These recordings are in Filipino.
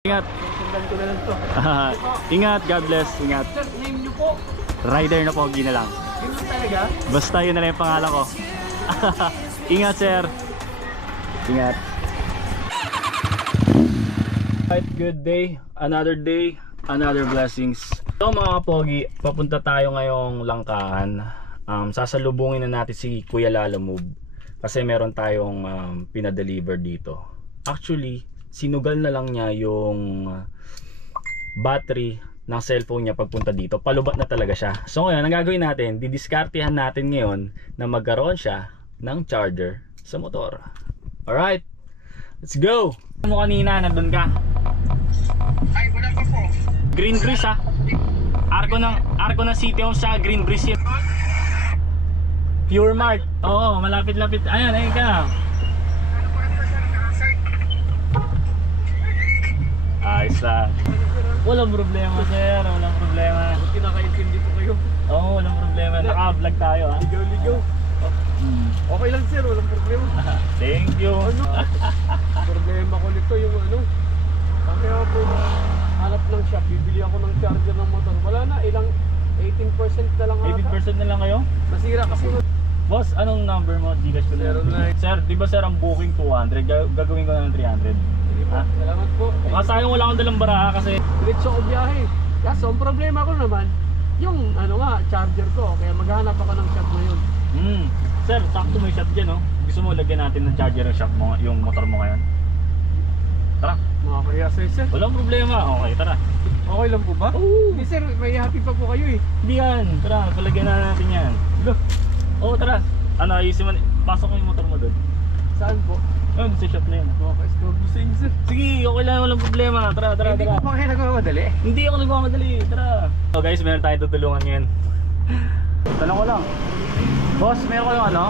Ingat. Sundan ko na lang to. Ingat, God bless. Ingat. Sir, name niyo po. Rider na pogi na lang. Yun lang talaga? Basta yun na lang yung pangalan ko. Ingat, sir. Ingat. Right, good day. Another day, another blessings. So mga kapogi, papunta tayo ngayong Langkaan. Sasalubungin na natin si Kuya Lalamove kasi meron tayong pinadeliver dito. Actually, sinugal na lang niya yung battery ng cellphone niya pagpunta dito. Palubat na talaga siya. So ngayon, ang gagawin natin, didiskartehan natin ngayon na magkaroon siya ng charger sa motor. Alright, let's go! Mo kanina, nandun ka? Ay, wala pa po. Green Breeze ha? Arco ng City Home sa Green Breeze yun. Pure Mart. Oo, malapit-lapit. Ayan, ayun ka. Ayos lang. Walang problema, sir. Walang problema. Kinakaintindi ko kayo. Oo, walang problema. Naka-vlog tayo ha. Ligaw-ligaw. Okay lang sir, walang problema. Thank you. Ano? Problema ko nito yung ano. Kaya po, hanap ng shop, bibili ako ng charger ng motor. Wala na, ilang 18% na lang ata. 18% na lang kayo? Nasira kasi. Boss, anong number mo? Gcash ko na. 09. Sir, di ba sir ang booking 200? Gagawin ko na ng 300. Ha? Salamat po. Sayang wala akong dalang baraha kasi Diretso ko biyahe. Kaso, ang problema ko naman, yung ano nga, charger ko. Kaya maghanap ako ng shop ngayon. Sir, sakto may shop dyan, no? Gusto mo lagyan natin ng charger ng shop mo, yung motor mo ngayon? Tara. Makakaya sir. Walang problema. Okay, tara. Okay lang po ba? Oo. Hindi sir, may happy pa po kayo eh. Hindi yan. Tara, palagyan na natin yan. Look, Oo, tara. Ano, ayusin mo. Pasok mo yung motor mo doon. saan po? Ayun, sa shop na yun. Okay, stop busing sir. Sige, okay lang. Walang problema. Tara, tara, Hindi tara. ko pa kayo nagmamadali. Hindi ako nagmamadali. Tara. So guys, meron tayong tutulungan ngayon. Tanong ko lang. Boss, meron ko yung ano?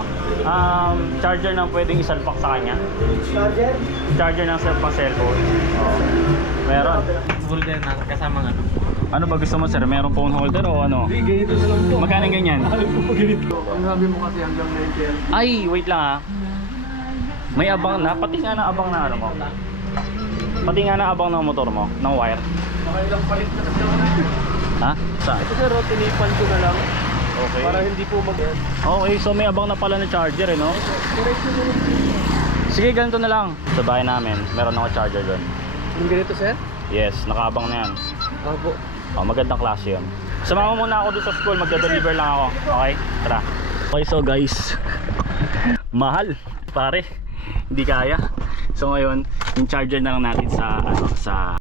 Charger na pwedeng isalpak sa kanya. Charger? Charger ng cellphone. Oo. Meron. Holder na, kasama nga. Ano ba gusto mo, sir? Meron phone holder o ano? Hindi, ganito na lang po. Magkano ganyan? Mahal po pa ganito. Ang sabi mo kasi hanggang 90. Ay, wait lang ha. May abang na. Pati nga na abang na ano mo. Pati nga na abang ng motor mo. Ng wire. Makailang palit na kasi ako na. Ha? Saan? Ito sir, tinipan ko na lang. Okay. Para hindi po mag... Okay, so may abang na pala na charger eh, no? Diretso na lang. Sige, ganito na lang. Sa bahay namin, meron ako charger doon. Yung ganito sir? Yes, nakaabang na yan. Opo. Oh, magandang klase yun. Sumama muna ako doon sa school, magda-deliver lang ako. Okay? Tara. Okay, so guys, mahal, pare. Hindi kaya. So ngayon, yung charger na lang natin sa ano, sa